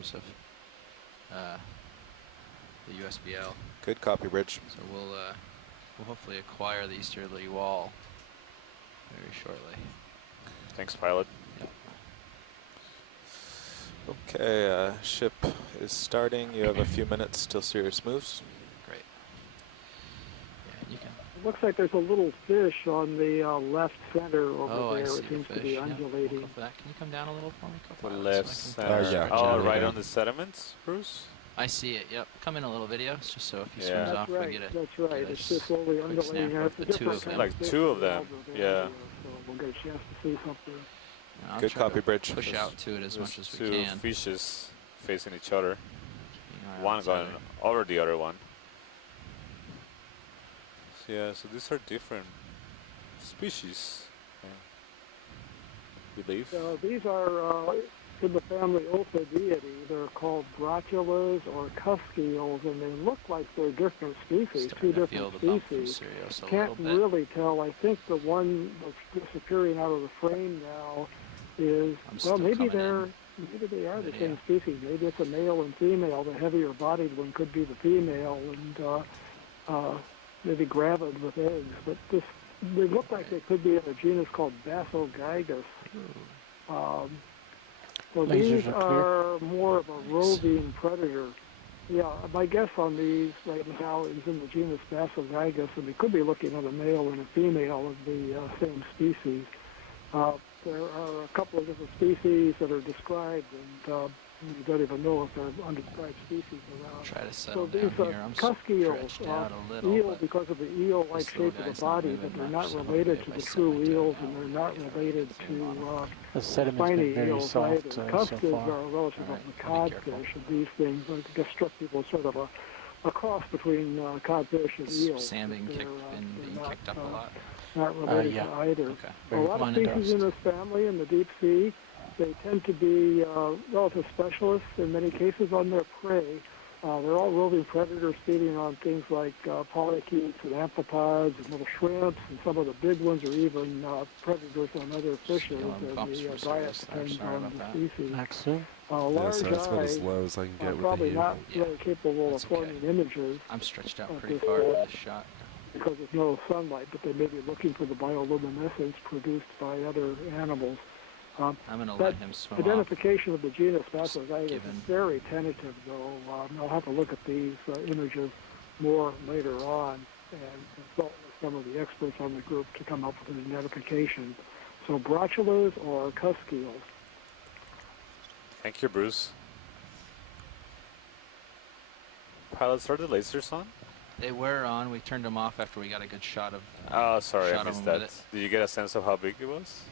of the USBL. Good copy, Bridge. So we'll hopefully acquire the easterly wall very shortly. Thanks, pilot. Yep. Okay, ship is starting. You have a few minutes till Sirius moves. Great. Yeah, you can. It looks like there's a little fish on the left center over there. I see It seems the to fish. be Yeah, undulating. we'll go for that. Can you come down a little for me, The co-pilot, left so I can center. yeah. Oh, Yeah. right on the sediments, Bruce? I see it. Yep. Come in a little video, it's just so if he Yeah. swims That's off, right. we get it. That's right. get a It's just slowly quick snap undulating. of It's the a two different of them. kind Like fish two of than them, all the yeah. other, So we'll get a chance to see something. And I'll Good try to copy, Bridge. Push out to it as There's much as we two can. fishes facing each other. Keeping our One eyes going on over the other one. So yeah, so these are different species, I believe. So these are in the family Ophideidae. They're called brotulas or cusk-eels, and they look like they're different species, Starting two to feel different the bump from species. Sirius a Can't little bit. really tell. I think the one that's disappearing out of the frame now is, I'm well, still maybe coming maybe they are the Video. same species. Maybe it's a male and female. The heavier bodied one could be the female, and maybe gravid with eggs. But they look like they could be in a genus called Basogygus. So Lasers these are are more of a roving predator. Yeah, my guess on these right now is in the genus Basogygus, and we could be looking at a male and a female of the same species. There are a couple of different species that are described, and you don't even know if they're undescribed species around. Try to settle So these down here. I'm cusk-eels, stretched out a little, eel but because of the eel-like this little shape of the guy's not body, moving but they're much, not so related hopefully to if the I true send it eels, down, and they're we'll not get it related zoom off. to The sediment's spiny been very eels soft either. so Cusks far. are relative All right, of the I'll be careful. codfish, and these things, I guess, struck people as sort of a cross between codfish and eel. Sand being They're, being they're kicked up a lot. Not related yeah. to either. Okay. A lot Come of on in. species in this family in the deep sea, they tend to be relative specialists in many cases on their prey. They're all roving predators feeding on things like polychaetes and amphipods and little shrimps, and some of the big ones are even predators on other fishes, Feeling and bumps the from diet Sirius there. depends Sorry on about the that. species. Max zoom. Large so that's about as eyes low as I can are get with probably the not Yeah, really capable that's of okay. forming images I'm stretched out At pretty this far for point. this shot. because there's no sunlight, but they may be looking for the bioluminescence produced by other animals. I'm going to That let him swim off. Identification of the genus Basogygus given- is very tentative, though. I'll have to look at these images more later on and consult with some of the experts on the group to come up with an identification. So brotulas or cusk-eels. Thank you, Bruce. Pilots, are the lasers on? They were on. We turned them off after we got a good shot of. Oh, sorry, Shot I of missed him that. with Did you get a sense of how big it was?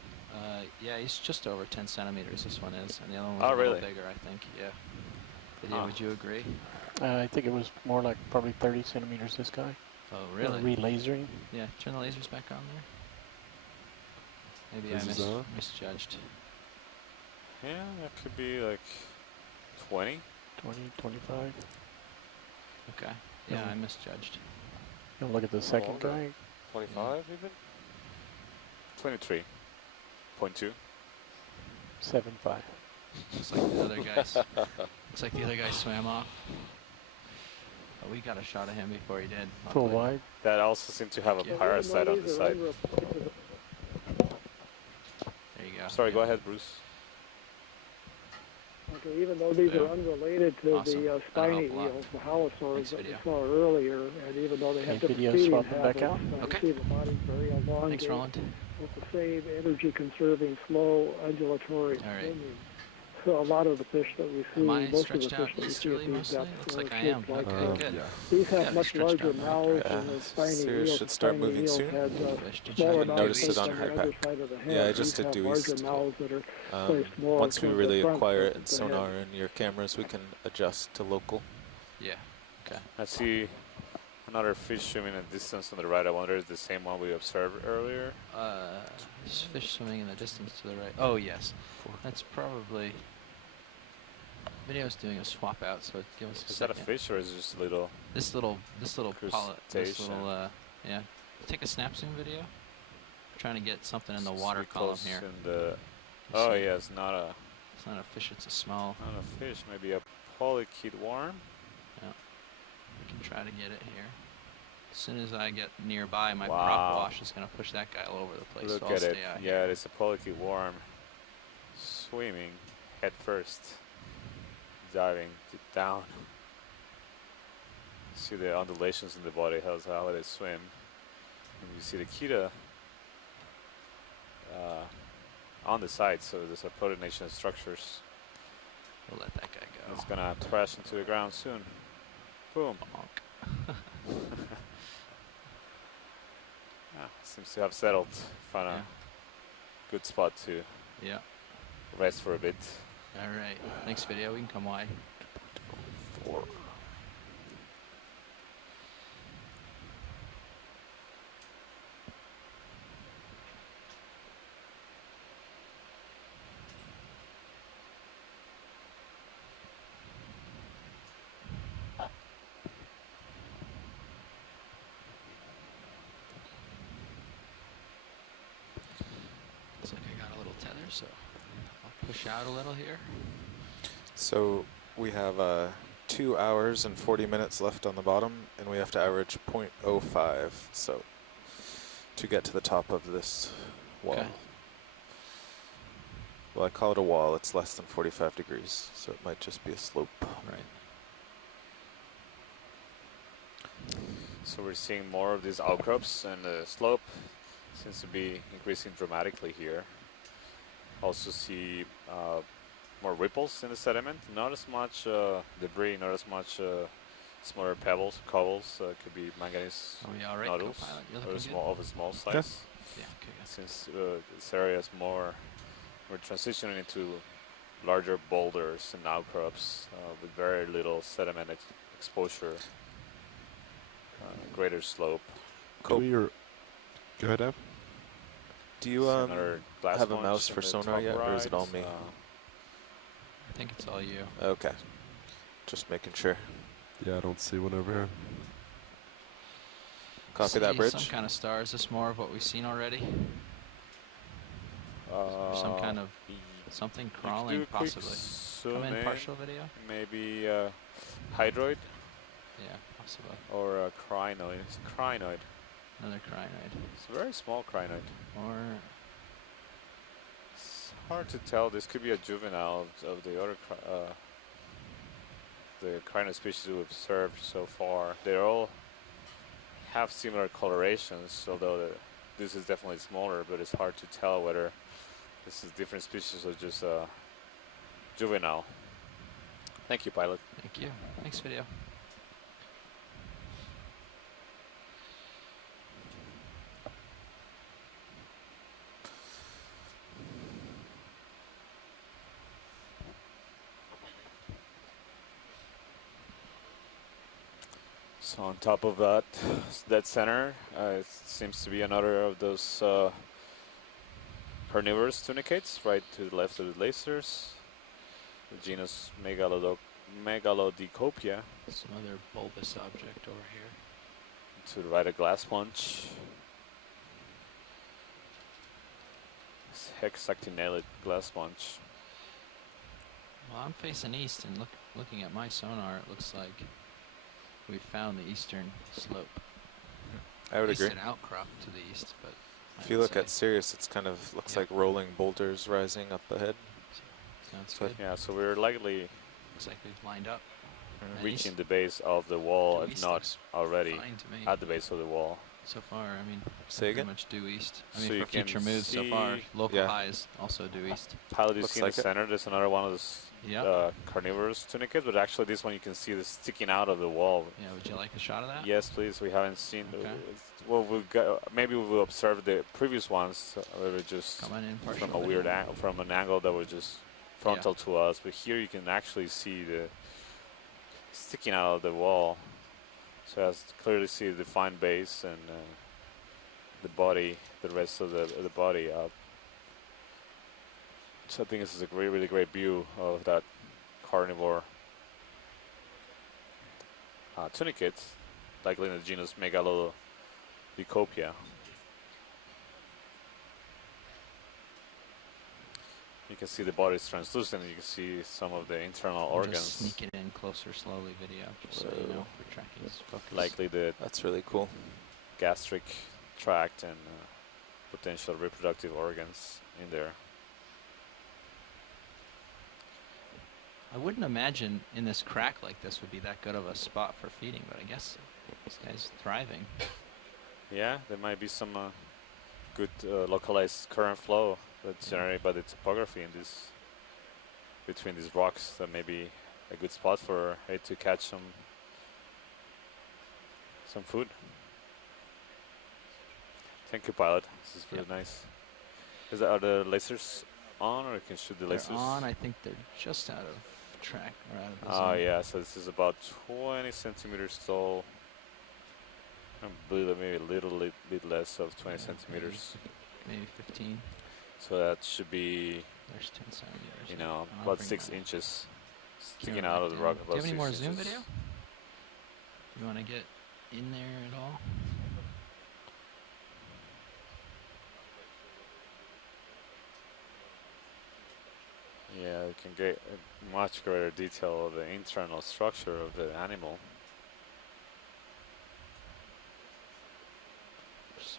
Yeah, he's just over 10 centimeters. This one is, and the other one was Oh, a little really? bigger, I think. Yeah. Lydia, would you agree? I think it was more like probably 30 centimeters, this guy. Oh, really? Re-lasering. Yeah. Turn the lasers back on there. Maybe Lasers I on? misjudged. Yeah, that could be like 20. 20, 25. Okay. Yeah, Mhm. I misjudged. You look at the second Longer. guy. 25 even? 23.2. 7.5. Looks like the other guys. Looks like the other guy swam off. But we got a shot of him before he did. Full luckily. wide. That also seemed to have a Yeah. parasite on the side. There you go. Sorry, go ahead, Bruce. Okay, even though these Yeah. are unrelated to Awesome. the That'll spiny help a lot. eels, the halosaurs Thanks, that we video. saw earlier, and even though they have Okay, different video feeding swapping back habits, out. you Okay. see the body's very elongated. Thanks, Roland. With the same energy-conserving, slow, undulatory All right. swimming. So a lot of the fish that we see, Am I most of the stretched fish out that we see at easterly these mostly? depths Looks are like I shaped am. like Okay, this. good. Yeah. These Yeah, have much stretched larger out very mouths good. than the spiny Sirius eels. should The start spiny moving eels soon. had Fish, did you smaller have mouths noticed it placed on on her the other pack. side of the head. Yeah, I These just did have do larger east. mouths that are placed more Once we towards really the front acquire it of in the head. sonar and your cameras, we can adjust to local. Yeah. Okay. I see another fish swimming at distance on the right. I wonder if it's the same one we observed earlier. There's fish swimming in the distance to the right. Oh, yes. That's probably. Video's doing a swap out, so give us a Is that second. a fish or is it just a little? This little Crustacean. yeah. Take a snap zoom video. Trying to get something in the s- water be column close here. In the, You oh see? yeah, it's not a. It's It's not a fish, it's a smell. Not a fish, maybe a polychaete worm. Yeah. We can try to get it here. As soon as I get nearby, my Wow. prop wash is going to push that guy all over the place. Look so I'll at stay it. out Yeah, here. it's a polychaete worm swimming head first, diving down. See the undulations in the body, how they swim. And you see the cheetah on the side, so there's a coordination of structures. We'll let that guy go. It's gonna crash into the ground soon. Boom. Bonk. Seems to have settled. Found Yeah. a good spot to Yeah. rest for a bit. All right. Next video, we can come wide. 4. Looks like I got a little tether, so I'll push out a little here. So we have 2 hours and 40 minutes left on the bottom, and we have to average 0.05. So to get to the top of this wall. Okay. Well, I call it a wall. It's less than 45 degrees, so it might just be a slope. Right. So we're seeing more of these outcrops, and the slope seems to be increasing dramatically here. Also see more ripples in the sediment. Not as much debris, not as much smaller pebbles, cobbles. Could be manganese Are we all right, nodules co-pilot? You're or looking of a small size. Okay. Yeah, okay, good. Since this area is more, we're transitioning into larger boulders and outcrops with very little sediment exposure, greater slope. Cool. Go ahead, Ab. Do you See another glass have a bunch mouse in for the sonar top yet, or is it right. all me? I think it's all you. Okay. Just making sure. Yeah, I don't see one over here. Copy that, See bridge. some kind of star. Is this more of what we've seen already? Or some kind of something do crawling, a quick possibly. zoom Come in, partial video? Maybe hydroid Yeah, possibly. or a crinoid. It's a crinoid. Another crinoid. It's a very small crinoid. Or It's hard to tell. This could be a juvenile of the other the crinoid species we've observed so far. They all have similar colorations, although this is definitely smaller, but it's hard to tell whether this is different species or just a juvenile. Thank you, pilot. thank you. Next video. So on top of that center, it seems to be another of those carnivorous tunicates, right to the left of the lasers. The genus Megalodicopia. Some other bulbous object over here. To the right, a glass sponge. Hexactinellate glass sponge. Well, I'm facing east, and looking at my sonar, it looks like we found the eastern slope. I would At least agree. an outcrop to the east, but If you look at Sirius, it's kind of looks Yeah. like rolling boulders rising up ahead. sounds So- good. Yeah, so we're likely Looks like we've lined up. And reaching east- the base of the wall, due if east not looks already fine to me. at the base of the wall. So far, I mean, Say pretty again? much due east. I So mean, you for future can moves so far, see- local Yeah. highs also due east. Pilot, you Looks see in like the it. center, there's another one of those Yeah. carnivorous tunicates, but actually this one you can see this sticking out of the wall. Yeah, would you like a shot of that? Yes, please. We haven't seen. Okay. Well, maybe we will observe the previous ones. We were just Come on in, partial from a video. weird angle, from an angle that was just frontal to us. But here you can actually see the sticking out of the wall, so as to clearly see the defined base and the body, the rest of the body up. So I think this is a really great view of that carnivore tunicate, likely in the genus Megalodicopia. You You can see the body is translucent. You can see some of the internal We'll organs. just sneak it in closer slowly video, just so you know we're tracking his focus. Likely the That's really cool. gastric tract and potential reproductive organs in there. I wouldn't imagine in this crack like this would be that good of a spot for feeding, but I guess this guy's thriving. Yeah, there might be some good localized current flow that's generated by the topography in this between these rocks. That may be a good spot for it to catch some food. Thank you, pilot. This is really nice. Are the lasers on, or you can shoot the lasers? They're on. I think they're just out of track or out of the Oh zone. yeah, so this is about 20 centimeters tall. I believe that maybe a little bit less of 20 centimeters. Maybe 15. So that should be, There's 10 centimeters. you know, I'll about bring 6 that. inches Bring sticking it out back of the down. rock. Do About you have any 6 more inches. zoom video? You want to get in there at all? Yeah, you can get a much greater detail of the internal structure of the animal.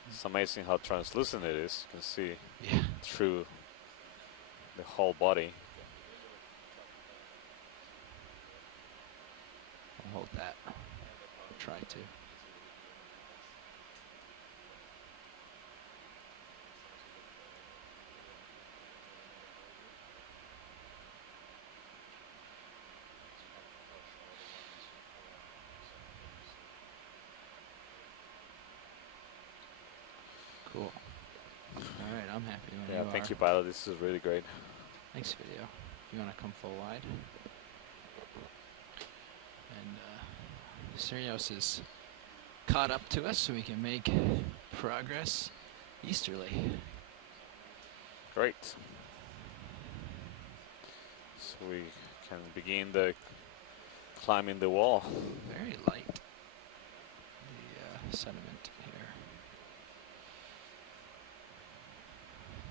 It's amazing how translucent it is. You can see Yeah. through the whole body. I'll hold that. Try to. Cool. All right, I'm happy when Yeah, you thank are. you, pilot. This is really great. Thanks, video. You want to come full wide? And Sirius is caught up to us, so we can make progress easterly. Great. So we can begin the climbing the wall. Very light. The sediment here.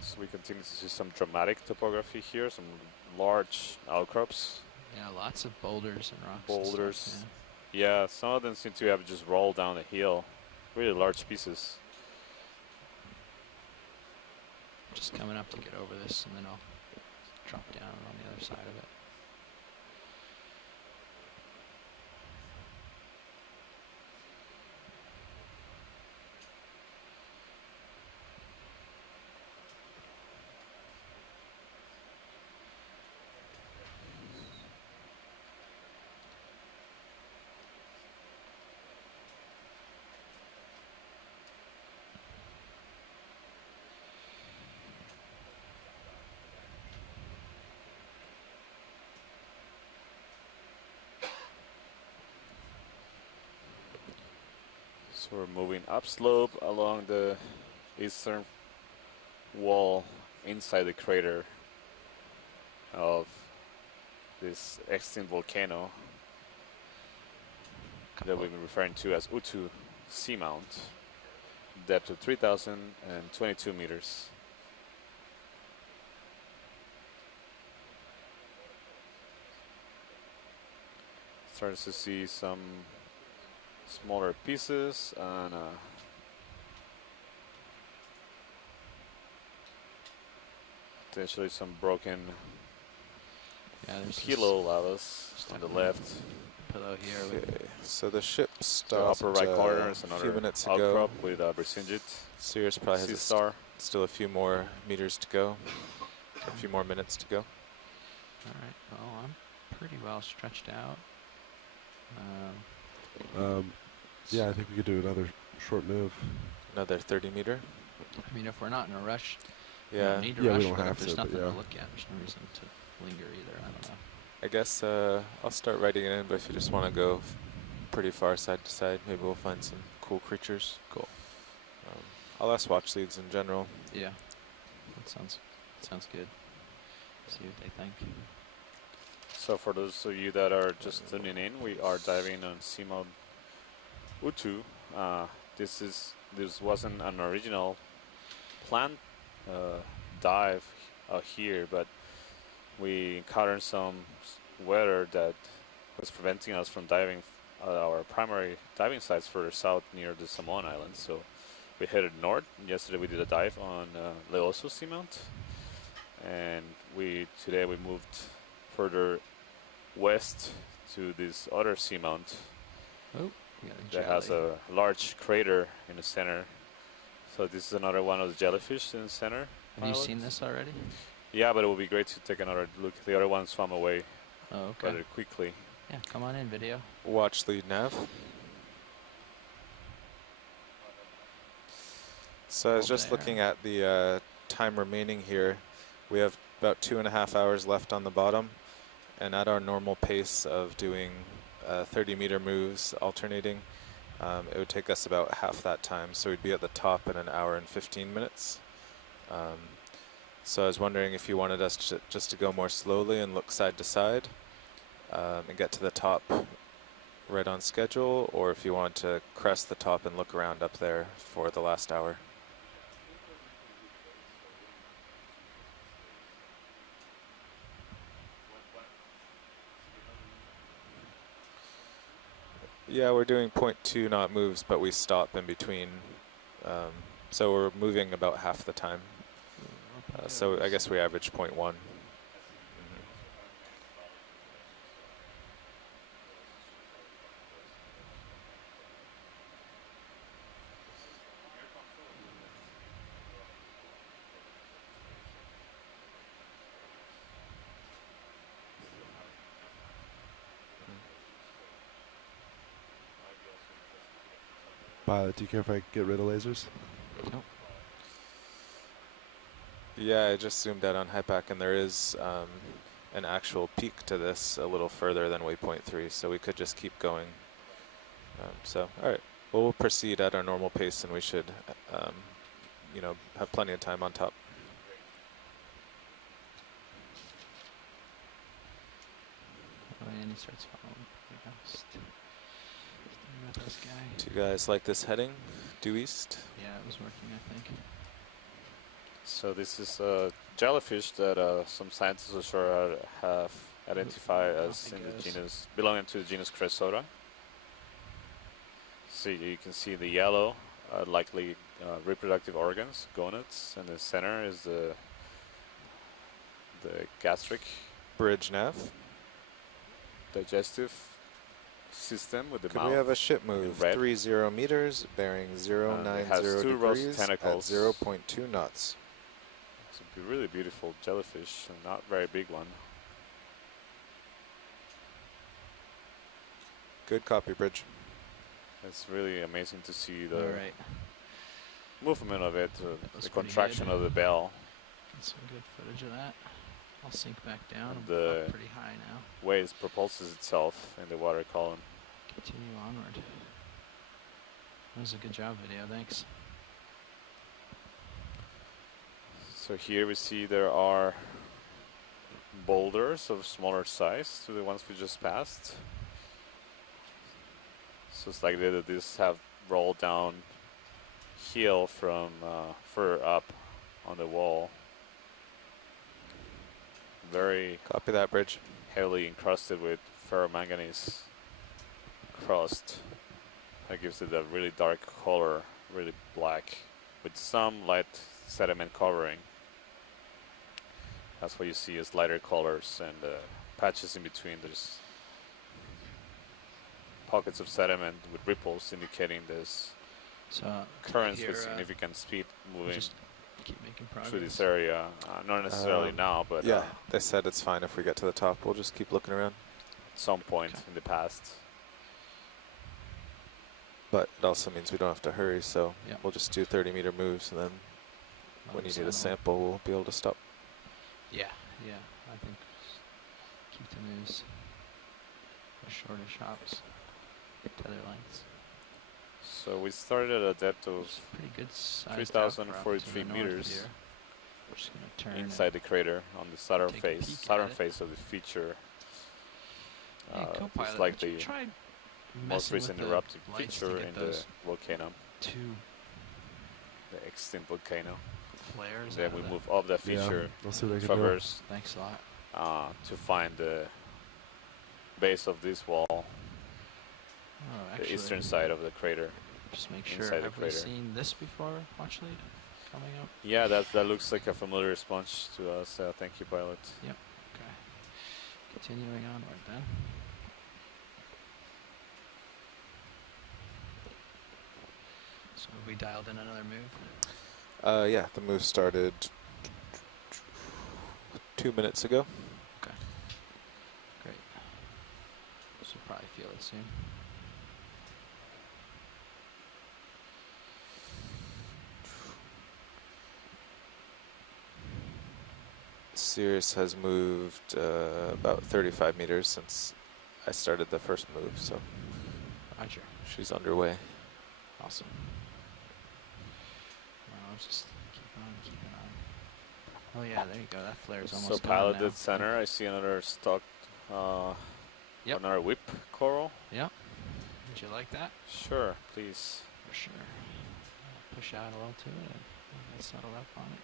So we continue to see some dramatic topography here, some large outcrops. Yeah, lots of boulders and rocks. Boulders. And stuff, Yeah, some of them seem to have just rolled down the hill. Really large pieces. yeah. Just coming up to get over this, and then I'll drop down on the other side of it. So we're moving upslope along the eastern wall inside the crater of this extinct volcano that we've been referring to as Utu Seamount, depth of 3,022 meters. Starting to see some smaller pieces and potentially some broken Yeah, there's kilo lavas on the left. pillow here. With Okay, so the ship The stopped upper right corner is a another few minutes outcrop ago. with Bersingit, Sirius probably has Sea a Star. still a few more meters to go. A few more minutes to go. all right. Well, I'm pretty well stretched out. Yeah, I think we could do another short move. Another 30 meter. I mean, if we're not in a rush, we Yeah, don't need to Yeah, we rush. don't But have if there's to, but nothing yeah. to look at, there's no reason to linger either. I don't know. I guess I'll start writing it in, but if you just want to go pretty far side to side, maybe we'll find some cool creatures. Cool. I'll ask watch leads in general. Yeah, that sounds good. See what they think. So for those of you that are just tuning in, we are diving on Seamount Utu. This wasn't an original planned dive out here, but we encountered some weather that was preventing us from diving our primary diving sites further south near the Samoan Islands. So we headed north. Yesterday we did a dive on Leoso Seamount, and today we moved further west to this other seamount Oh, we got a that has jelly. a large crater in the center. So this is another one of the jellyfish in the center. Have you seen this already? Yeah, but it would be great to take another look. The other one swam away Oh, okay. rather quickly. Yeah, come on in, video. Watch lead nav. So I was just looking at the time remaining here. We have about 2.5 hours left on the bottom, and at our normal pace of doing 30-meter moves alternating, it would take us about half that time. So we'd be at the top in 1 hour and 15 minutes. So I was wondering if you wanted us just to go more slowly and look side to side and get to the top right on schedule, or if you want to crest the top and look around up there for the last hour. Yeah, we're doing 0.2 knot moves, but we stop in between. So we're moving about half the time. So I guess we average 0.1. Pilot, do you care if I get rid of lasers? Nope. Yeah, I just zoomed out on HIPAC, and there is an actual peak to this a little further than waypoint 3, so we could just keep going. So, all right, well, we'll proceed at our normal pace, and we should, you know, have plenty of time on top. Oh, and he starts following. There we go. Stay with this guy. Do you guys like this heading? Due east? Yeah, it was working, I think. So this is a jellyfish that some scientists are sure have identified as in the genus, belonging to the genus Cresota. So you can see the yellow, likely reproductive organs, gonads, and the center is the gastric Bridge nav. digestive system with the Could mouth. we have a ship move? red. 30 meters, bearing it has 090 two rows of degrees at tentacles. 0.2 knots. It's a really beautiful jellyfish, and not very big one. Good copy, Bridge. It's really amazing to see the All right. movement of it, was the pretty contraction good. of the bell, Get some good footage of that. I'll sink back down. And I'm the- up pretty high now. way it propulses itself in the water column. Continue onward. That was a good job, video. Thanks. So here we see there are boulders of smaller size to the ones we just passed. So it's like that these have rolled down hill from further up on the wall. Very Copy that, Bridge. heavily encrusted with ferromanganese crust. That gives it a really dark color, really black, with some light sediment covering. That's what you see as lighter colors, and patches in between. There's pockets of sediment with ripples indicating this So currents here, with significant speed moving just keep making progress. through this area. Not necessarily now, but Yeah, they said it's fine if we get to the top. We'll just keep looking around. at some point Okay. in the past. But it also means we don't have to hurry, so Yeah. we'll just do 30-meter moves, and then when you need a sample, we'll be able to stop. Yeah, yeah. I think keep the moves for shorter shots, tether lengths. So we started at a depth of Pretty good size. 3,043 meters We're just gonna turn inside the crater on the southern Take a peek face, at it. of the feature. Hey, co-pilot, it's like would you the try most messing recent with the eruptive lights to feature get in the those volcano, two the extinct volcano. flares? Then out we of move up that Yeah, feature, I'll see what I can do. traverse Thanks a lot. to find the base of this wall, Oh, the actually, eastern side of the crater. just make sure. inside the Have we crater. seen this before, watch lead, coming up? Yeah, that looks like a familiar sponge to us. Thank you, pilot. Yep. Okay. Continuing onward then. So have we dialed in another move? Yeah, the move started 2 minutes ago. Okay. Great. Should probably feel it soon. Sirius has moved about 35 meters since I started the first move, so Roger. she's underway. Awesome. I'll just keep on. Oh yeah, there you go. That flare's almost So gone pilot now. dead center. I see another stock, Yep. another whip coral. Yep. Would you like that? Sure, please. For sure. I'll push out a little to it and settle up on it.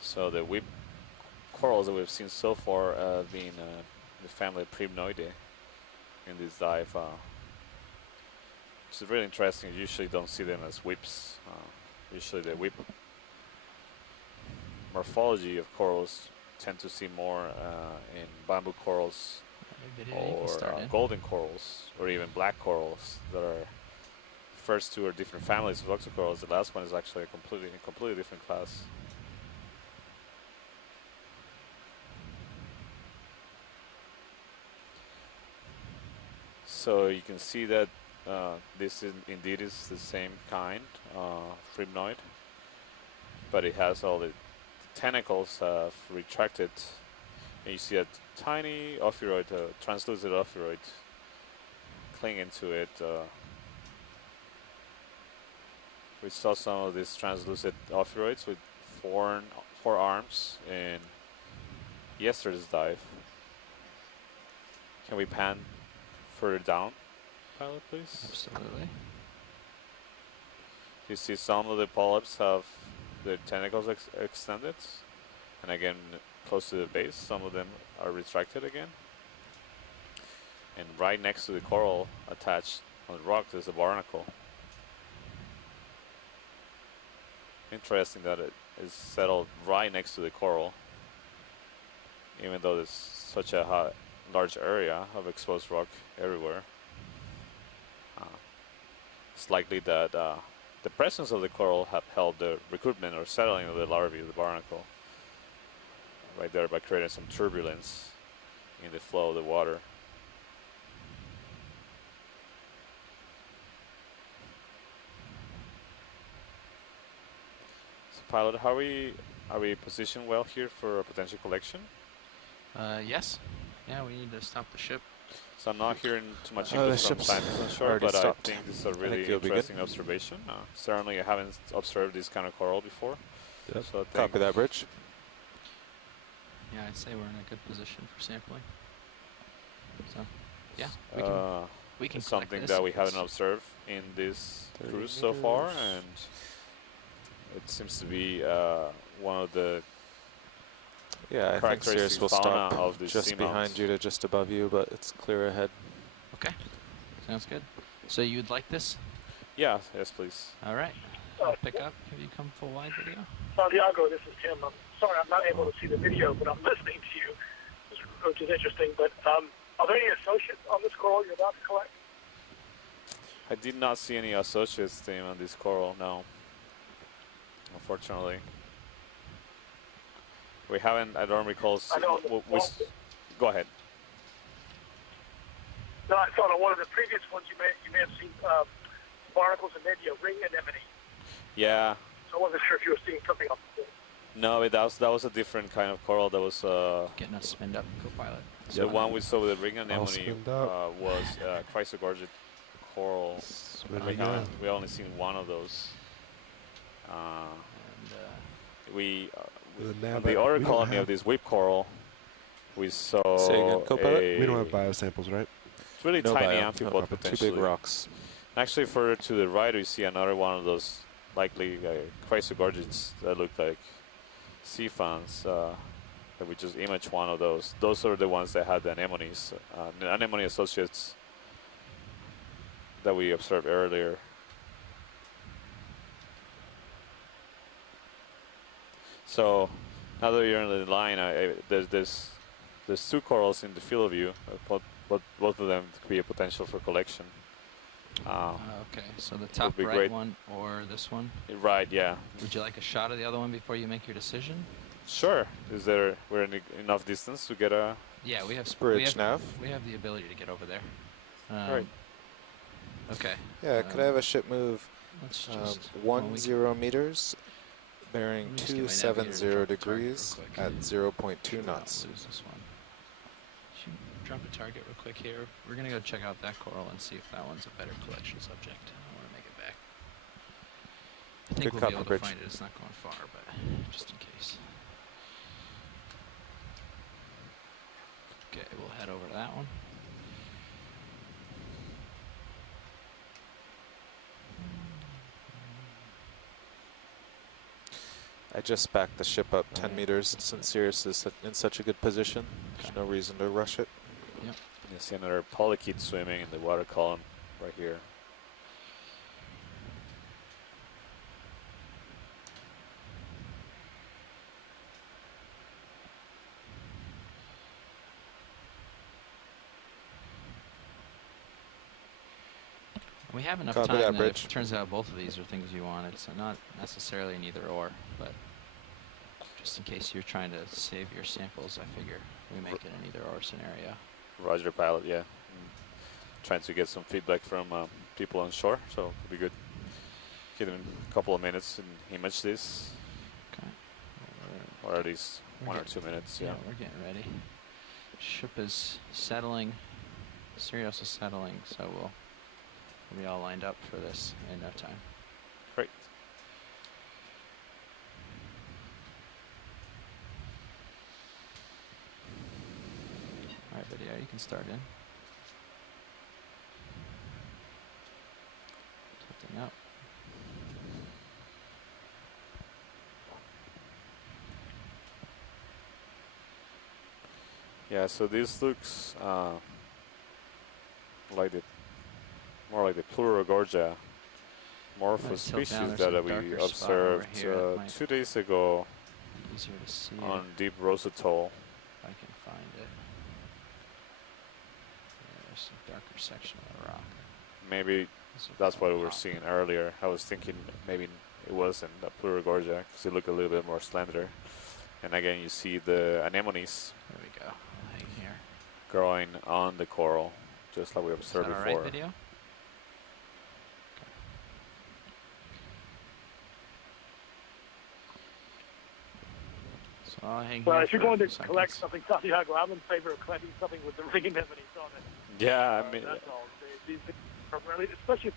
So the whip corals that we've seen so far being the family Primnoideae in this dive, which is really interesting. You usually don't see them as whips. Usually the whip morphology of corals tend to see more in bamboo corals or golden corals or even black corals that are first two are different families of oxocorals. The last one is actually a completely different class. So you can see that this is indeed is the same kind, Primnoid, but it has all the tentacles retracted, and you see a tiny ophiroid, translucent ophiroid, clinging to it. We saw some of these translucent ophiroids with four arms in yesterday's dive. Can we pan further down, pilot, please? Absolutely. You see some of the polyps have their tentacles extended, and again, close to the base, some of them are retracted again. And right next to the coral, attached on the rock, there's a barnacle. Interesting that it is settled right next to the coral, even though there's such a large area of exposed rock everywhere. It's likely that the presence of the coral have helped the recruitment or settling of the larvae of the barnacle right there by creating some turbulence in the flow of the water. So pilot, are we positioned well here for a potential collection? Yes. Yeah, we need to stop the ship. So I'm not hearing too much The input from ship's scientists on shore, already but stopped. I think this is a really you'll be good. interesting observation. Certainly I haven't observed this kind of coral before. Yep. So I think Copy that, Bridge. Yeah, I'd say we're in a good position for sampling. So, yeah, we can it's collect something this. that we haven't observed in this 30 cruise so far, meters. and it seems to be one of the Yeah, I think Sirius will fauna stop of the just behind seamounts. you to just above you, but it's clear ahead. Okay, sounds good. So you'd like this? Yeah, yes, please. All right. I'll pick up. Have you come full wide video? Santiago, this is Tim. I'm sorry I'm not able to see the video, but I'm listening to you, which is interesting. But are there any associates on this coral you're about to collect? I did not see any associates team on this coral, no. Unfortunately. We haven't, I don't recall. I know. Go ahead. No, I thought on one of the previous ones you may have seen barnacles and maybe a ring anemone. Yeah. So I wasn't sure if you were seeing something else. No, that was a different kind of coral. That was Getting us spinned up, co-pilot. the one we saw with the ring anemone spinned up. was chrysogorgid coral. Spin We again. only seen one of those. And We on the outer colony of this whip coral, we saw Say again, co-pilot? We don't have biosamples, right? really No tiny bio, amphibole no bio, potentially. Two big rocks. Actually, further to the right, we see another one of those likely chrysogorgids that look like sea fans. That we just imaged one of those. Those are the ones that had the anemones, anemone associates that we observed earlier. So now that you're in the line, there's two corals in the field of view. Both of them could be a potential for collection. Okay, so the top be right great. one or this one? Right, yeah. Would you like a shot of the other one before you make your decision? Sure. We're in enough distance to get a... Yeah, we have Bridge nav. We have the ability to get over there. Right. Okay. Yeah, could I have a ship move Let's just 10 meters, bearing Let me just get my 270 navigator to drop a target degrees real quick. at 0.2 Should not knots? lose this one. Should drop a target real quick here. We're gonna go check out that coral and see if that one's a better collection subject. I want to make it back. I think Good we'll copy, be able to Bridge. find it. It's not going far, but just in case. Okay, we'll head over to that one. I just backed the ship up 10 meters since Sirius is in such a good position. There's no reason to rush it. Yep. You see another polychaete swimming in the water column right here. We have enough Copy time that, that Bridge. if it turns out both of these are things you wanted, so not necessarily an either or, but just in case you're trying to save your samples, I figure we make it an either or scenario. Roger, pilot, yeah. Trying to get some feedback from people on shore, so it'll be good. Give them a couple of minutes and image this, Okay. or at least We're 1 or getting- 2 minutes, Yeah, yeah. we're getting ready. Ship is settling. Sirius is settling, so we'll be all lined up for this in no time. Great. All right, video, you can start in. Tilting up. Yeah, so this looks like the more like the Plurogorgia morpho Might tilt down, species there's that some we darker spot over observed here that might 2 days ago Easier to see it on Deep Rosa Atoll. if I can find it. Yeah, there's some darker section of the rock. Maybe This will that's go what we were up. seeing earlier. I was thinking maybe it wasn't a Plurogorgia because it looked a little bit more slender. And again, you see the anemones There we go. Hang here. growing on the coral, just like we Is that observed all before. right, video? So I'll hang Well, here if you're for a going to few collect seconds. something, Santiago, I'm in favor of collecting something with the ring anemones on it. Yeah, I mean, That's all. These are really, especially if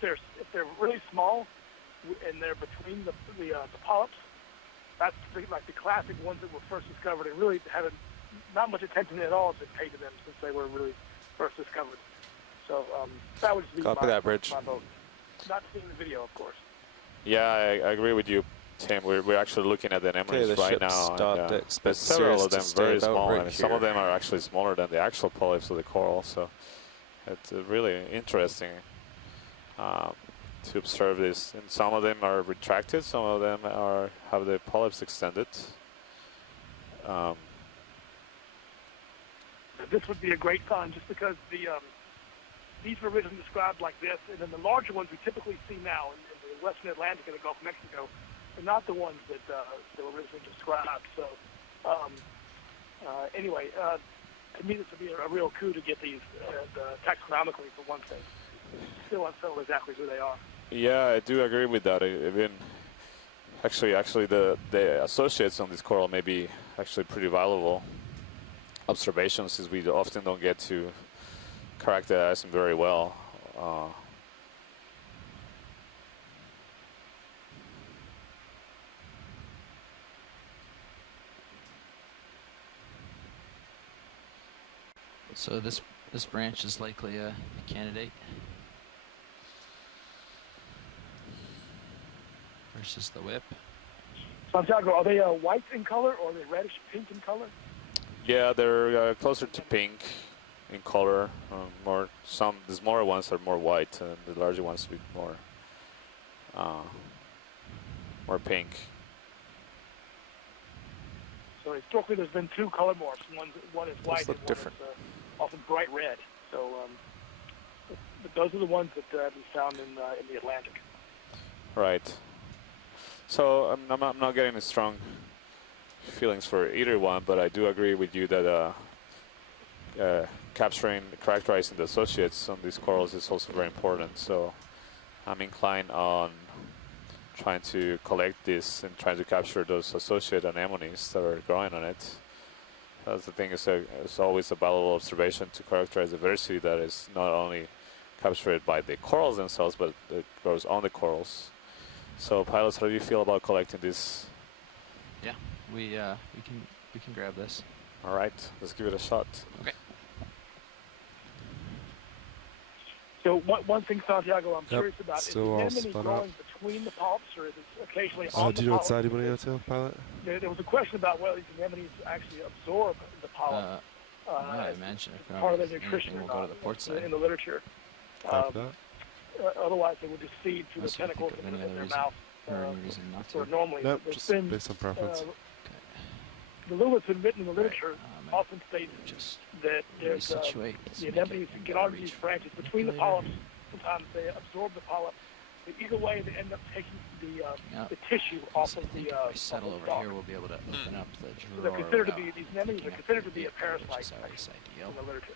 they're really small and they're between the polyps. That's like the classic ones that were first discovered and really haven't not much attention at all has been paid to them since they were really first discovered. So that would just be Copy that, Bridge. my vote. Not seeing the video, of course. yeah, I agree with you, Tim. We're actually looking at the anemones the right ship now. stopped. And, Expect there's several Sirius of to them stay very about small, right and some of here. them are actually smaller than the actual polyps of the coral. So it's really interesting to observe this. And some of them are retracted, some of them have the polyps extended. This would be a great sign just because these were originally described like this, and then the larger ones we typically see now in the Western Atlantic and the Gulf of Mexico are not the ones that were originally described. So anyway, to me this would be a real coup to get these taxonomically for one thing. Still unsettled exactly who they are. Yeah, I do agree with that. Even actually, the associates on this coral may be actually pretty valuable observations, since we often don't get to characterize them very well. So this branch is likely a candidate versus the whip. Santiago, are they white in color or are they reddish pink in color? Yeah, they're closer to pink in color. The smaller ones are more white, and the larger ones a bit more pink. So historically, there's been two color morphs. One is white and look one different. is often bright red. So, but those are the ones that we found in the Atlantic. Right. So I'm not getting any strong feelings for either one, but I do agree with you that characterizing the associates on these corals is also very important. So I'm inclined on trying to collect this and trying to capture those associate anemones that are growing on it. That's the thing, it's always a valuable observation to characterize diversity that is not only captured by the corals themselves, but that grows on the corals. So pilots, how do you feel about collecting this? Yeah, we can grab this. All right, let's give it a shot. Okay. So one thing, Santiago, I'm curious about is the still all anemone spun growing up. between the polyps, or is it occasionally on Do the you know what polyps? side you want to go to, pilot? There was a question about whether these anemones actually absorb the polyp. Yeah, I imagine if part of there's their nutrition anything, or we'll go not to the port side. in the literature. Copy that. Otherwise, they would just feed through Unless the you think tentacles of in any other their reason, mouth. or any reason not Or to. normally, Nope, there's just been, based on preference. the little that's been written in the literature man. often states Just that there's resituate this, the make it anemones and get gotta onto reach these for branches between the manipulator. polyps. Sometimes they absorb the polyp. But either way, they end up taking Yeah. the tissue I off of think the if I off settle the over stalk. here, we'll be able to open up the So drawer. they're considered to without be, these anemones picking are up considered the to be a vehicle, which parasite is always ideal. in the literature.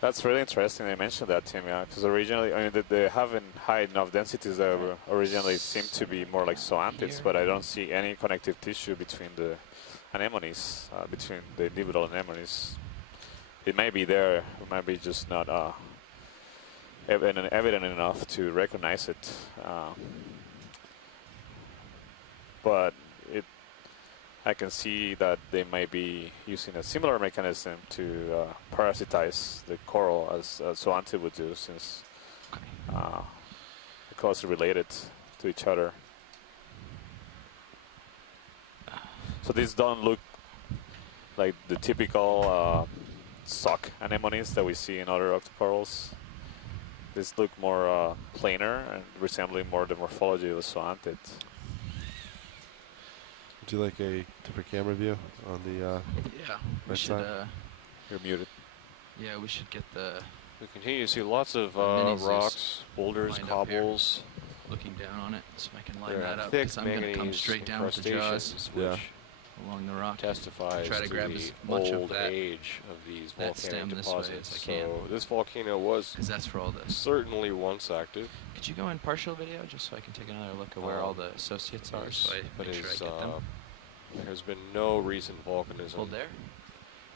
That's really interesting they mentioned that, Tim, yeah, because originally, I mean, they haven't high enough densities that originally seemed to be more like zoanthids, but I don't see any connective tissue between the anemones, between the individual anemones. It may be there, it might be just not evident enough to recognize it. But I can see that they might be using a similar mechanism to parasitize the coral as zoanthids would do, since they're closely related to each other. So these don't look like the typical sock anemones that we see in other octocorals. These look more planar and resembling more the morphology of the zoanthid. Would you like a different camera view on the Yeah, we right should. side? You're muted. Yeah, we should get the We continue to see lots of mini Zeus rocks, boulders, lined up here. cobbles. looking down on it, so I can line There that are up. thick Because I'm going to come manganese straight down with the jaws incrustations, Yeah. which along the rock. testifies Try to to grab the as much of old that- age of these that volcanic stem this way as deposits. I can. So this volcano was Because that's for all this. certainly once active, Could you go in partial video just so I can take another look at where all the associates are, so I but make sure I is, get them? there has been no recent volcanism. Hold there.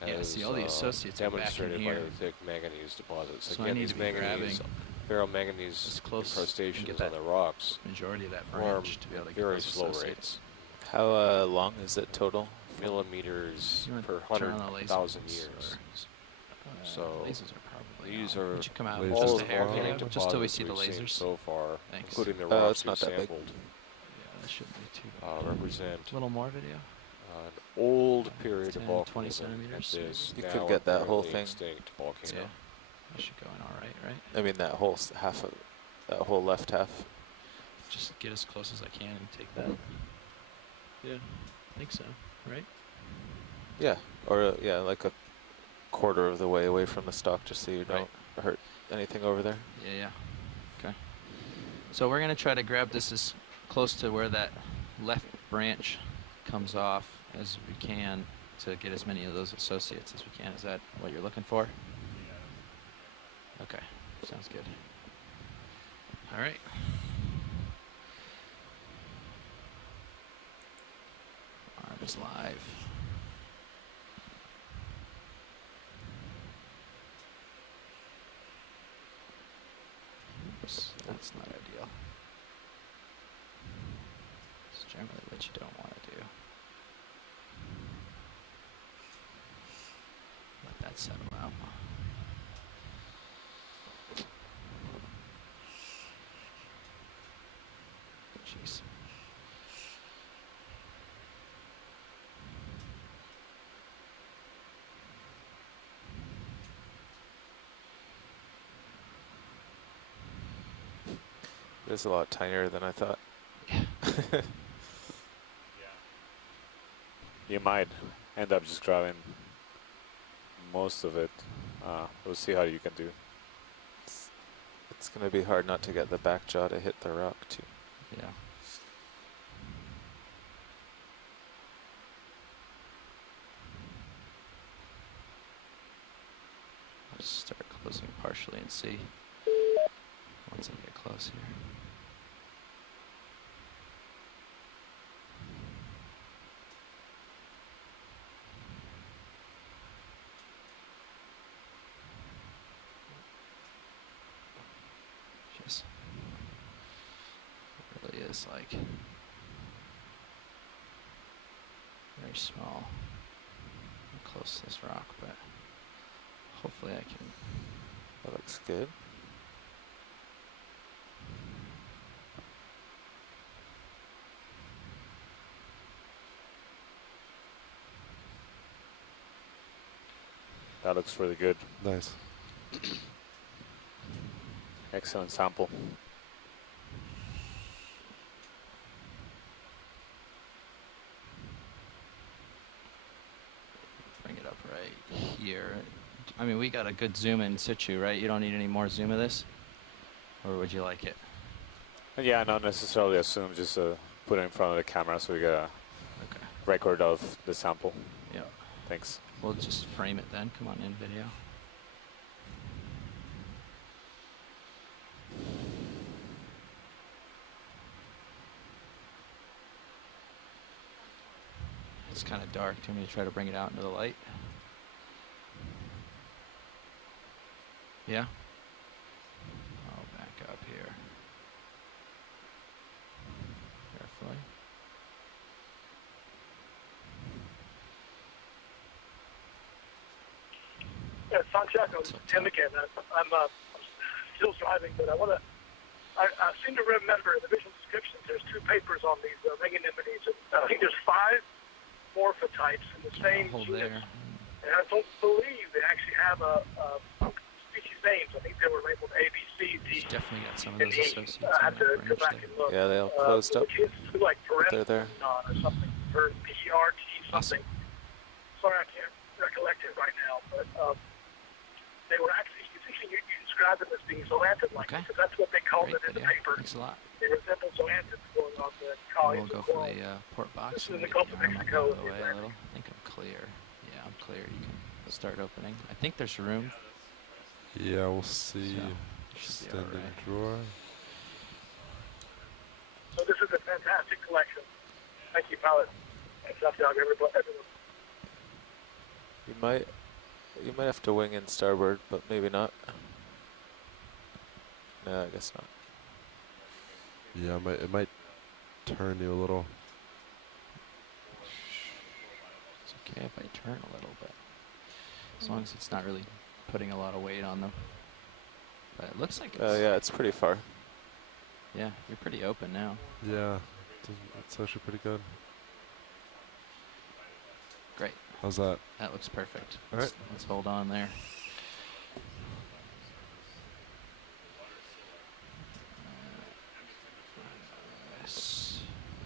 Yeah, as, see, all the associates are back in demonstrated by here. the thick manganese deposits. So I Again, need these to be manganese, grabbing ferromanganese as close and incrustations get on that the rocks majority of that form branch to be able to get very those slow associates. rates, How long is it total? millimeters You want per to turn on the 100,000 lasers, years. or, So lasers are probably these on. are Would you come out lasers. just all a of the hair volcanic video, just till we deposits see the we've seen lasers? so far, Thanks. including the Oh, rocks it's not we've that big. sampled, Yeah, that shouldn't be too represent A little more video. an old period 10, of 20 volcanism centimeters, at this You now could get that whole apparently thing. extinct volcano. Yeah. That should go in all right, right? I mean, that whole half of that whole left half. Just get as close as I can and take that. Yeah, I think so, right? Yeah, or yeah, like a quarter of the way away from the stalk, just so you don't hurt anything over there. Yeah, yeah. Okay. So we're gonna try to grab this as close to where that left branch comes off as we can to get as many of those associates as we can. Is that what you're looking for? Okay, sounds good. All right. Arm is live. Oops, that's not ideal. It's generally what you don't want to do. Let that that settle out. Jeez. It is a lot tinier than I thought. You might end up just grabbing most of it. We'll see how you can do. It's going to be hard not to get the back jaw to hit the rock too. Yeah. I'll just start closing partially and see once I get close here. Jeez. It really is like very small. I'm close to this rock, but hopefully I can. That looks good. That looks really good. Nice. Excellent sample. Bring it up right here. I mean, we got a good zoom in situ, right? You don't need any more zoom of this? Or would you like it? Yeah, not necessarily assume, just put it in front of the camera so we get a Okay. record of the sample. Yeah. Thanks. We'll just frame it then. Come on in, video. It's kind of dark. Do you want me to try to bring it out into the light? Yeah? I'll back up here. Carefully. Yeah, Santiago, What's up, Tim Tom? again. I'm still driving, but I seem to remember in the visual descriptions there's two papers on these ring anemones. And I think there's 5 morphotypes in the same Hold genus. there. And I don't believe they actually have a species names. I think they were labeled A, B, C, D, Definitely got some of and those E. associates I in have to that go range back there. and look. Yeah, they all closed up. Which is like They're there. or something, or PRT something. Sorry, I can't recollect it right now, but they were actually, you described them as being zoanthid-like, Okay. because that's what they called Great it in the video. paper. Thanks a lot. They resemble zoanthids going on the We'll collies go as for well. the port box. This is and the get Gulf of arm up Mexico out of in the the way a Atlantic. little. I think I'm clear. Yeah, I'm clear. You can start opening. I think there's room. Yeah, we'll see. So, should be all Extending right. drawer. So this is a fantastic collection. Thank you, pilot. And Santiago, everyone. You might have to wing in starboard, but maybe not. No, I guess not. Yeah, it might turn you a little. It's okay if I turn a little bit. As long as it's not really putting a lot of weight on them. But it looks like it's, Yeah, it's pretty far. yeah, you're pretty open now. Yeah, it's actually pretty good. Great. How's that? That looks perfect. All Let's hold on there. I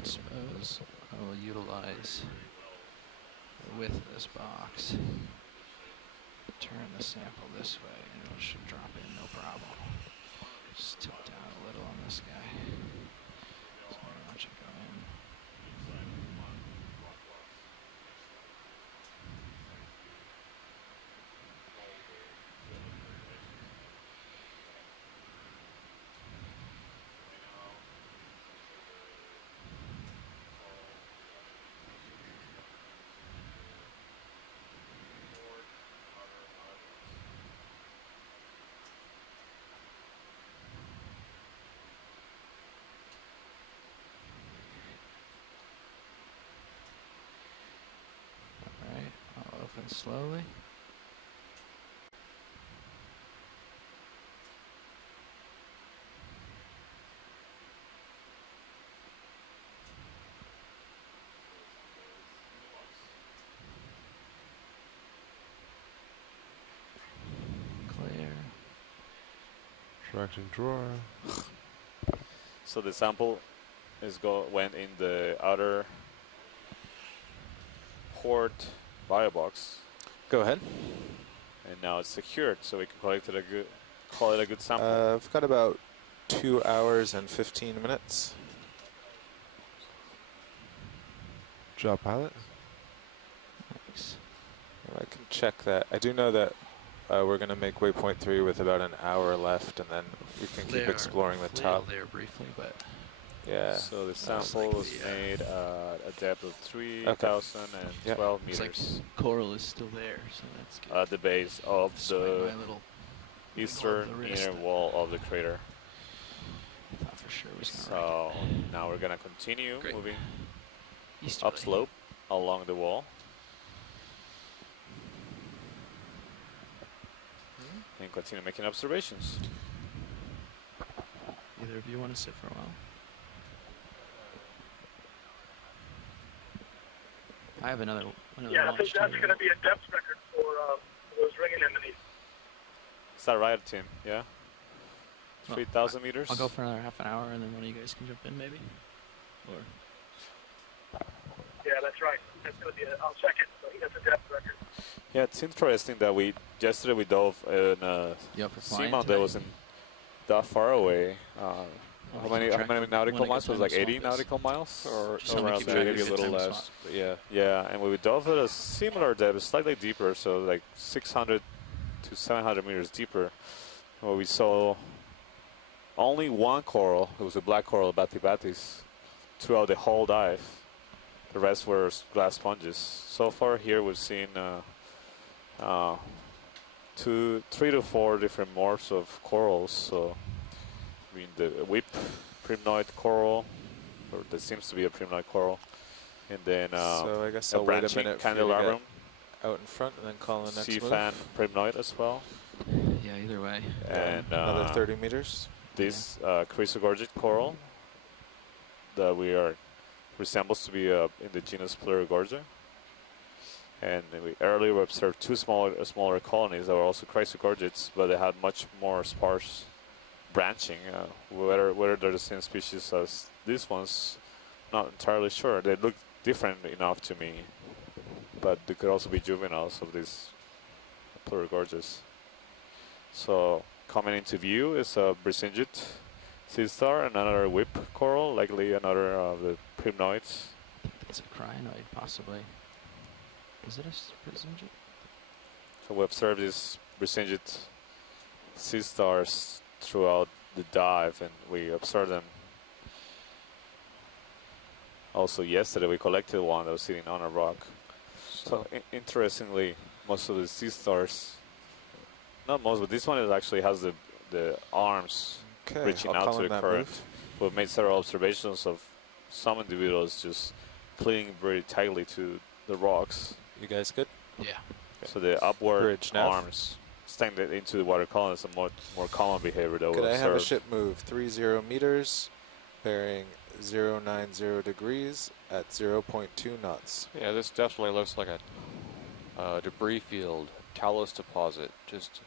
suppose I will utilize the width of this box. Turn the sample this way and it should drop in no problem. Just tilt down a little on this guy. So I want you to go in. Alright, I'll open slowly. Extracting drawer. So the sample went in the outer port bio box, Go ahead. and now it's secured, so we can call it a good sample. I've got about 2 hours and 15 minutes. Job pilot. Thanks. I can check that. I do know that we're going to make waypoint 3 with about an hour left, and then we can keep exploring the top. there briefly, but Yeah. So the looks sample like was the, made at a depth of 3,012 it's like meters coral is still there, so that's good. at the base of Sprain the my little eastern the wrist. inner wall of the crater. I thought for sure it was gonna rock So now we're gonna continue Great. moving easterly. upslope along the wall. And continue making observations. Either of you want to sit for a while? I have another Yeah, I launch think that's too. going to be a depth record for those ringing anemones. Is that right, Tim? Yeah? Well, 3,000 meters? I'll go for another half an hour, and then one of you guys can jump in, maybe. Or Yeah, that's right. That's going to be I'll check it. So that's a depth record. Yeah, it's interesting that yesterday we dove in you up for flying seamount that today? wasn't that far away. Well, How you many can track nautical when a miles? good Was it like time to 80 swap is. nautical miles? Or Just let me around keep there? track Maybe a of little good time less, swap. but yeah. Yeah, and we dove at a similar depth, slightly deeper, so like 600 to 700 meters deeper, where we saw only one coral. It was a black coral, Bathybatis, throughout the whole dive. The rest were glass sponges. So far here we've seen 3 to 4 different morphs of corals. So I mean the whip primnoid coral, or there seems to be a primnoid coral, and then So I guess a I'll wait a branching minute for you to candelabrum, get out in front and then call the next sea move. fan primnoid as well, Yeah, either way. and Another 30 meters. this chrysogorgid coral that resembles to be in the genus Pleurogorgia. And earlier we observed two smaller colonies that were also chrysogorgids, but they had much more sparse branching. Whether they're the same species as these ones, not entirely sure. They look different enough to me, but they could also be juveniles of these Pleurogorges. So coming into view is a Brisingid sea star and another whip coral, likely another of the primnoids. It's a crinoid, possibly. Is it a Brisingid? So we observed these Brisingid sea stars throughout the dive, and we observed them. Also yesterday we collected one that was sitting on a rock. So interestingly, most of the sea stars, not most, but this one actually has the arms Okay, reaching I'll out call to in the that current. move. We've made several observations of some individuals just clinging very tightly to the rocks. You guys good? Yeah. So the upward Bridge nav. arms extended into the water column is a more common behavior that we Could I have a observe. ship move 30 meters, bearing 090 degrees at 0.2 knots? Yeah, this definitely looks like a debris field, talus deposit, just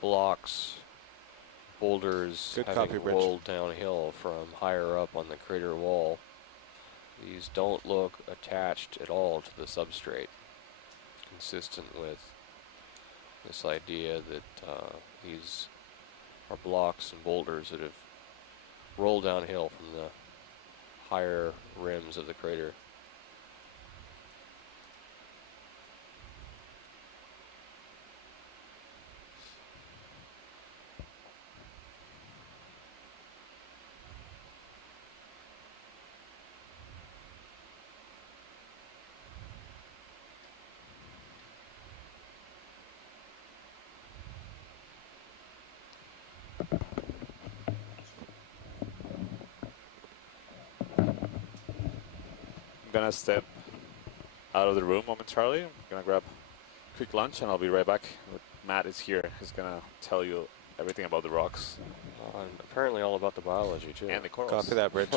blocks, boulders Good having copy, Bridge. rolled downhill from higher up on the crater wall. These don't look attached at all to the substrate, consistent with this idea that these are blocks and boulders that have rolled downhill from the higher rims of the crater. I'm gonna step out of the room momentarily. I'm gonna grab a quick lunch and I'll be right back. Matt is here. He's gonna tell you everything about the rocks And apparently all about the biology, too. and the corals. Copy that, Bridge.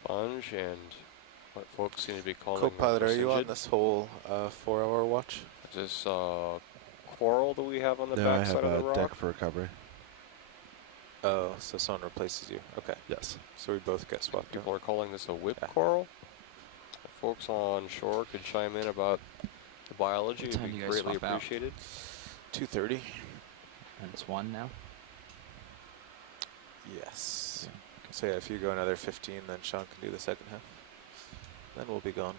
sponge and what folks seem to be calling Co-pilot, are you on persingid. this whole 4-hour watch? Is this coral that we have on the No, I have backside of the a rock? deck for recovery. Oh, so someone replaces you. Okay. Yes. So we both get swapped out. People are calling this a whip Yeah. coral. If folks on shore could chime in about the biology, What it'd time be do you guys greatly swap out? appreciated. 2:30. And it's 1 now. Yes. So yeah, if you go another 15, then Sean can do the second half. Then we'll be gone.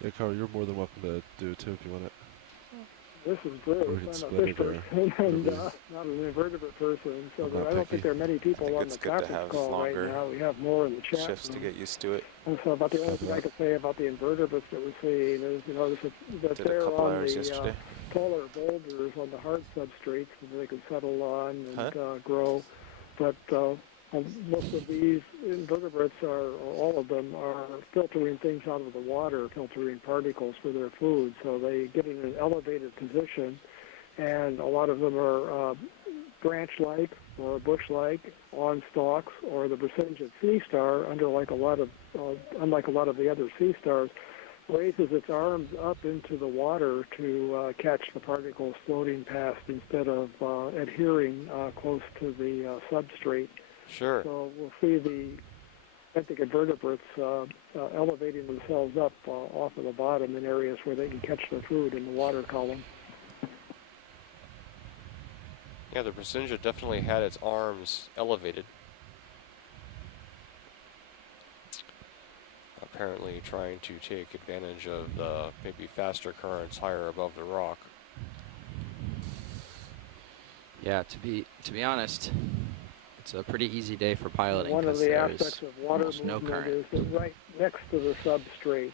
Yeah, Carl, you're more than welcome to do it too if you want it. This is great. Or we can I'm a split fish it, or person and whatever. not an invertebrate person, so I'm there, not I don't picky. think there are many people think on it's the good to conference have call right longer now. We have more in the chat Shifts to room. get used to it. And so about the only thing I could say about the invertebrates that we're seeing is, that Did a they're couple on hours the yesterday. taller boulders on the hard substrates that they can settle on and Huh? grow. But most of these invertebrates or all of them, are filtering things out of the water, filtering particles for their food. So they get in an elevated position, and a lot of them are branch-like or bush-like on stalks, or the Brisingid sea star, unlike a lot of the other sea stars, raises its arms up into the water to catch the particles floating past instead of adhering close to the substrate. Sure. So we'll see the benthic invertebrates elevating themselves up off of the bottom in areas where they can catch their food in the water column. Yeah, the Brisingid definitely had its arms elevated. Apparently trying to take advantage of the maybe faster currents higher above the rock. Yeah, to be honest, it's a pretty easy day for piloting. One of 'cause the there's aspects of water almost no movement current. is that right next to the substrate,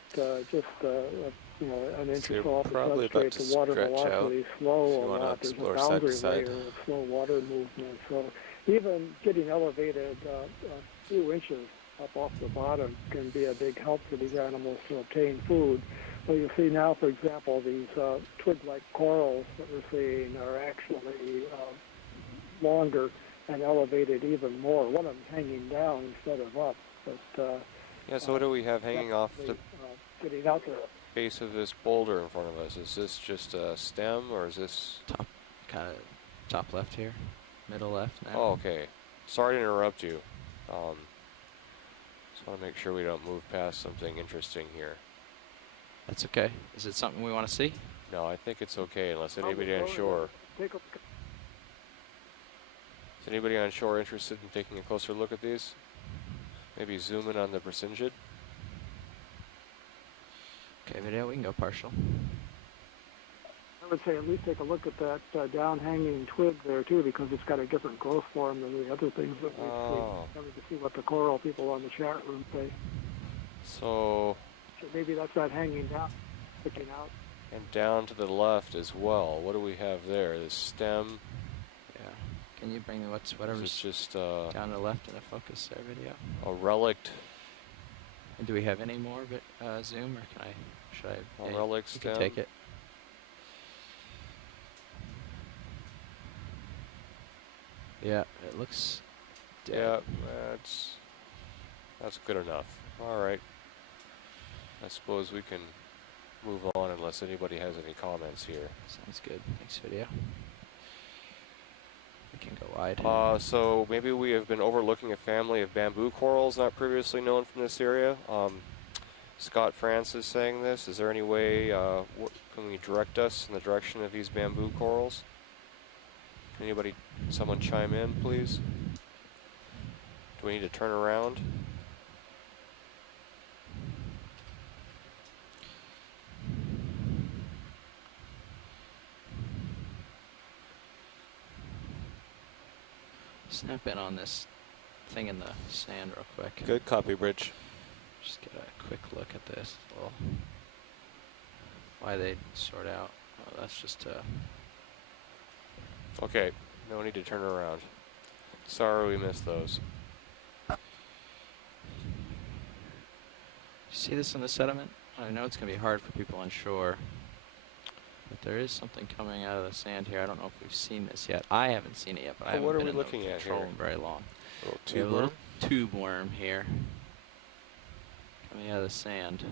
just an inch So or you're so off the probably about substrate, to the water stretch velocity is out slow if a you wanna lot. There's a explore side to boundary side. layer of slow water movement. So even getting elevated a few inches up off the bottom can be a big help for these animals to obtain food. Well, you'll see now, for example, these twig-like corals that we're seeing are actually longer and elevated even more. One of them hanging down instead of up. But Yeah, so what do we have hanging off the getting out there. base of this boulder in front of us? Is this just a stem, or is this... Kind of top left here, middle left now. Oh, okay. Sorry to interrupt you. Just want to make sure we don't move past something interesting here. That's okay. Is it something we want to see? No, I think it's okay, unless anybody on shore... Take a Is anybody on shore interested in taking a closer look at these? Maybe zoom in on the Brisingid? Okay, video. We can go partial. I would say at least take a look at that down-hanging twig there, too, because it's got a different growth form than the other things that we've Oh. seen. Having to see what the coral people on the chat room say. So, So maybe that's not hanging down, sticking out. and down to the left as well. What do we have there? The stem. Yeah. Can you bring Is it whatever's just down to the left in the focus there, video? a relict? And do we have any more zoom, or should I? A relic you stem? can take it. Yeah, it looks dead. Yeah, that's good enough. All right. I suppose we can move on unless anybody has any comments here. Sounds good. Thanks, video. We can go wide. So maybe we have been overlooking a family of bamboo corals not previously known from this area. Scott Francis saying this. Is there any way, can we direct us in the direction of these bamboo corals? Can someone chime in, please? Do we need to turn around? Snap in on this thing in the sand real quick. Good copy, Bridge. Just get a quick look at this. Little why they sort out. Oh, that's just Okay, no need to turn around. Sorry we missed those. see this in the sediment? I know it's going to be hard for people on shore, but there is something coming out of the sand here. I don't know if we've seen this yet. I haven't seen it yet, but I haven't what are been we in looking the at control here? room very long. Little We have tube a little worm. tube worm here. coming out of the sand.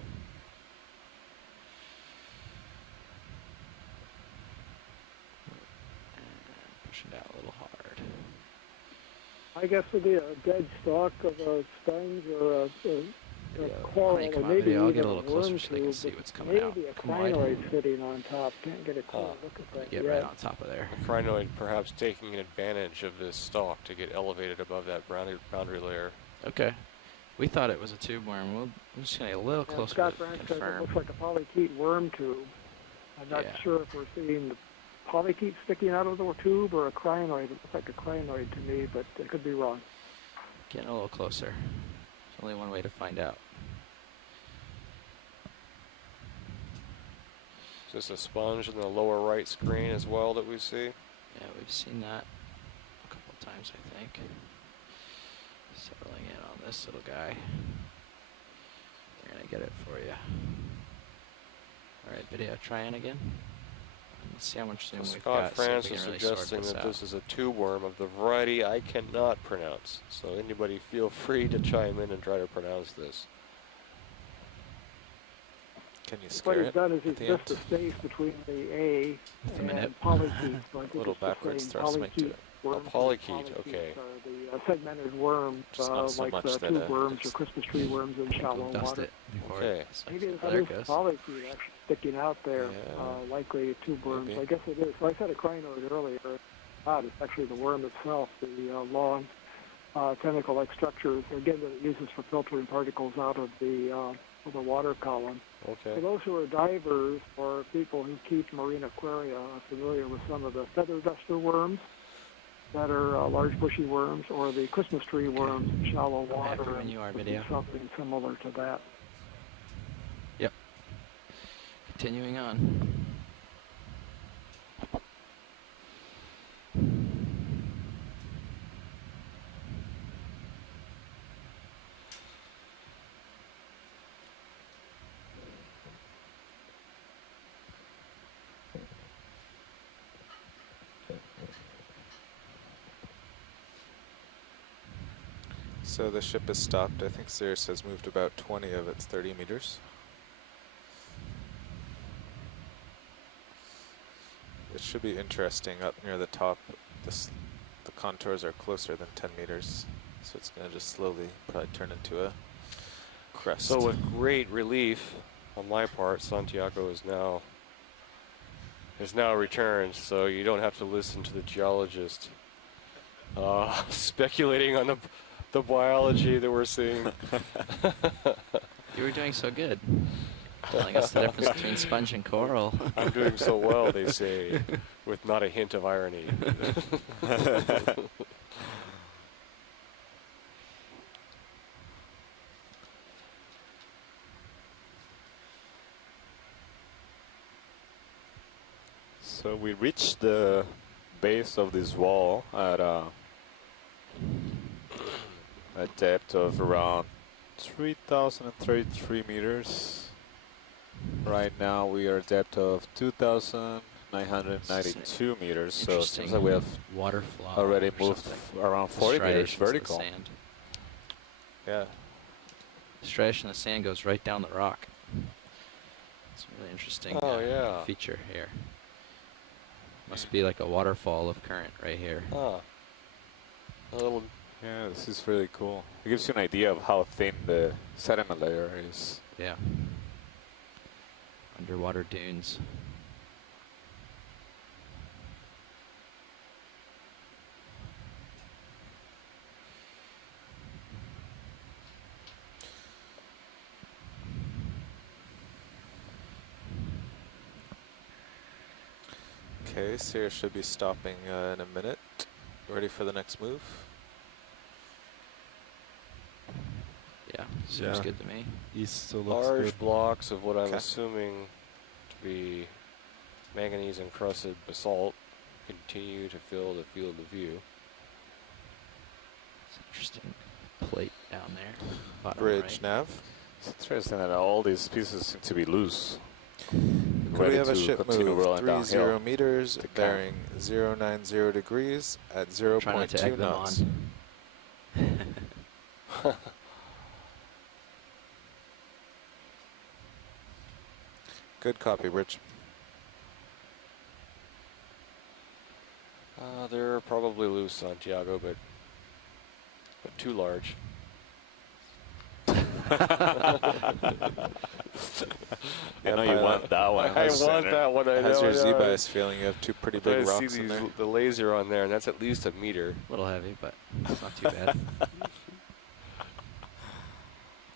And pushing down a little hard. I guess it'd be a dead stalk of a sponge or a Yeah, coral, honey, or come on, maybe video. I'll even get a little closer worm so they can tube, see but what's coming out. maybe a Come wide. crinoid sitting on top. Can't get a clear look at that Get yet. right on top of there. A crinoid perhaps taking advantage of this stalk to get elevated above that boundary layer. Okay. We thought it was a tube worm. We're just going to get a little And closer Scott to Branch says it confirm. looks like a polychaete worm tube. I'm not Yeah. sure if we're seeing the polychaete sticking out of the tube or a crinoid. It looks like a crinoid to me, but it could be wrong. Getting a little closer. There's only one way to find out. Is this a sponge in the lower right screen as well that we see? Yeah, we've seen that a couple of times, I think. Settling in on this little guy. We're going to get it for you. Alright, video, try in again. Let's see how much zoom So we've Scott got. See if France we is can really sort suggesting this that out. this is a tube worm of the variety I cannot pronounce. So anybody feel free to chime in and try to pronounce this. Can you What scare he's it? done is at he's the missed the end? space between the A The minute. and polychaete. So I think Little it's just backwards saying thrust might do polychaete it. worms. polychaete, okay. Are the segmented worms, Just not so like much the that, tube worms or it's- Christmas tree worms in shallow We'll dust water. it before Okay. it sucks Maybe in. it's Oh, there it loose goes. polychaete actually sticking out there, Yeah. likely tube worms. Maybe. I guess it is. So I said a crinoid earlier. It's actually the worm itself, the long tentacle-like structures, again, that it uses for filtering particles out of the water column. For Okay. those who are divers or people who keep marine aquaria are familiar with some of the feather duster worms that are large bushy worms, or the Christmas tree worms in shallow I'm happy water. when you are, would be video. something similar to that. Yep. Continuing on. So the ship is stopped. I think Sirius has moved about 20 of its 30 meters. It should be interesting up near the top. The contours are closer than 10 meters. So it's going to just slowly probably turn into a crest. So with great relief on my part, Santiago is now returned, so you don't have to listen to the geologist speculating on the biology that we're seeing. You were doing so good. Telling us the difference between sponge and coral. I'm doing so well, they say, with not a hint of irony. So we reached the base of this wall at a depth of around 3,033 meters. Right now we are at a depth of 2,992 meters, so it seems like we have water flow already or moved something. around 40 meters Striations in the vertical. sand. Yeah. Striation in the sand goes right down the rock. It's a really interesting yeah. feature here. Must be like a waterfall of current right here. Ah. A little. Yeah, this is really cool. It gives you an idea of how thin the sediment layer is. Yeah. Underwater dunes. Okay, Sirius should be stopping in a minute. Ready for the next move? Yeah, seems Yeah. good to me. East still looks Large good. blocks of what I'm Okay. assuming to be manganese encrusted basalt continue to fill the field of view. It's an interesting plate down there. Bottom Bridge right. nav. It's interesting that all these pieces seem to be loose. Could Ready we have a to ship continue move rolling 30 downhill. meters, to camp. bearing 090 degrees at Try not to 0.2 egg them knots? on. Good copy, Rich. They're probably loose, Santiago, but too large. I know you want that one. I want that one. I How's know, your I know. Z-bias feeling? You have two pretty But big I rocks see in there. the laser on there, and that's at least a meter. A little heavy, but it's not too bad.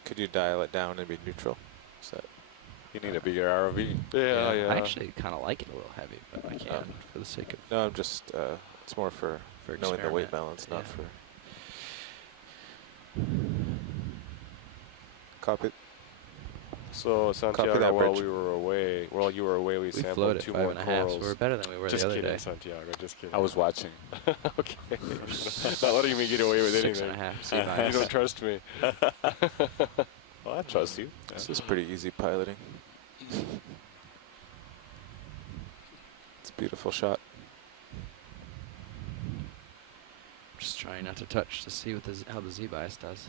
Could you dial it down and be neutral? Is that You need a bigger ROV. Yeah, I actually kind of like it a little heavy, but I can't for the sake of no, I'm just, it's more for knowing the weight experiment. balance, not Yeah. for... Copy. So Santiago, that while bridge. you were away, we we sampled floated 2 5.5, more so corals. we're better than we were Just the other kidding, day. Santiago. Just kidding. I was watching. Okay. Not letting me get away with anything. 6.5. You don't trust me. Well, I trust you. This is pretty easy piloting. It's a beautiful shot. Just trying not to touch to see what how the Z-bias does.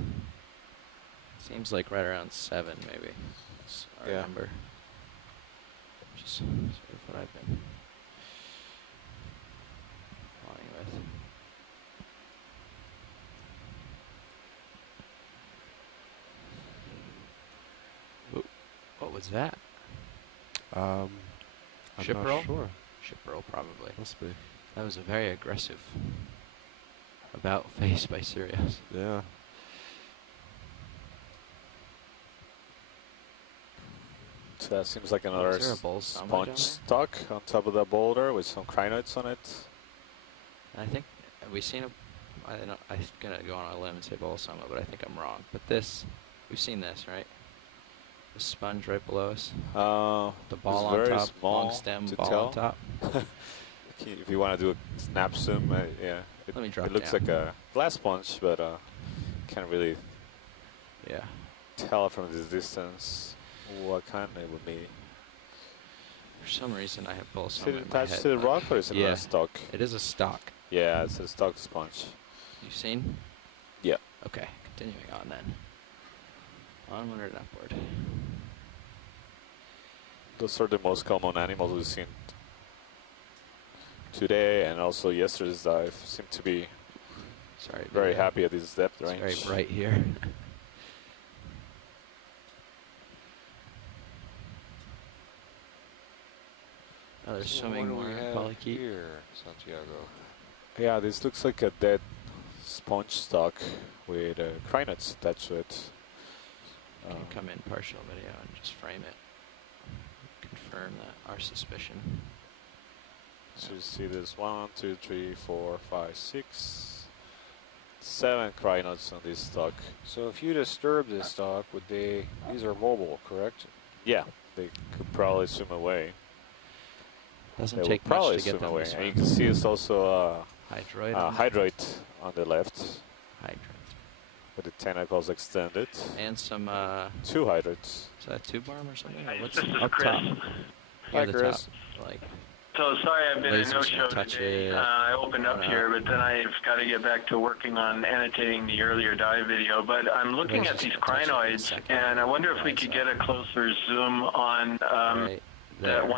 Seems like right around 7, maybe. That's our Yeah. number. Which is sort of what I've been flying with. Ooh, what was that? I'm Ship not roll? sure. Ship roll, probably. Must be. That was a very aggressive about face by Sirius. Yeah. So that seems like another Is there a bull somewhere down sponge there? stock on top of the boulder with some crinoids on it. I think, have we seen a, I'm gonna go on a limb and say bowl summit, but I think I'm wrong. But this, we've seen this, right? The sponge right below us. The ball it's on very top, small long stem, to ball tell. on top. If you want to do a snap zoom, yeah, Let me drop it looks down. like a glass sponge, but can't really Yeah. tell from this distance what kind it would be. For some reason, I have bowl Is it summit in my attached head. to the but rock or is it yeah. a stock? It is a stock. Yeah, it's a stock sponge. You've seen? Yeah. Okay, continuing on then. Onward and upward. Those are the most common animals we've seen today and also yesterday's dive. Seem to be Sorry. very video. happy at this depth It's range. very bright here. Oh, they're So swimming what do more we have polychaete. here, Santiago? Yeah, this looks like a dead sponge stock with crinoids attached to it. I can come in partial video and just frame it. Confirm that our suspicion. So you see there's 1, 2, 3, 4, 5, 6, 7 crinoids on this stock. So if you disturb this stock, would they? These are mobile, correct? Yeah, they could probably swim away. Doesn't They will take probably much to get swim them away. to And you swim. can see it's also Hydroid. a hydroid on the left Hydroid. with the tentacles extended. And some, 2 hydroids. is that a tube arm or something? Hi, Or what's this is up Chris. top? Hi, Near the Chris. top. Like, So sorry I've been a Lasers no-show can touch today. it. I opened up Why not? here, but then I've got to get back to working on annotating the earlier dive video. But I'm looking Lasers at these can touch it in a crinoids, second. and I wonder if we Right could side. get a closer zoom on right that there. one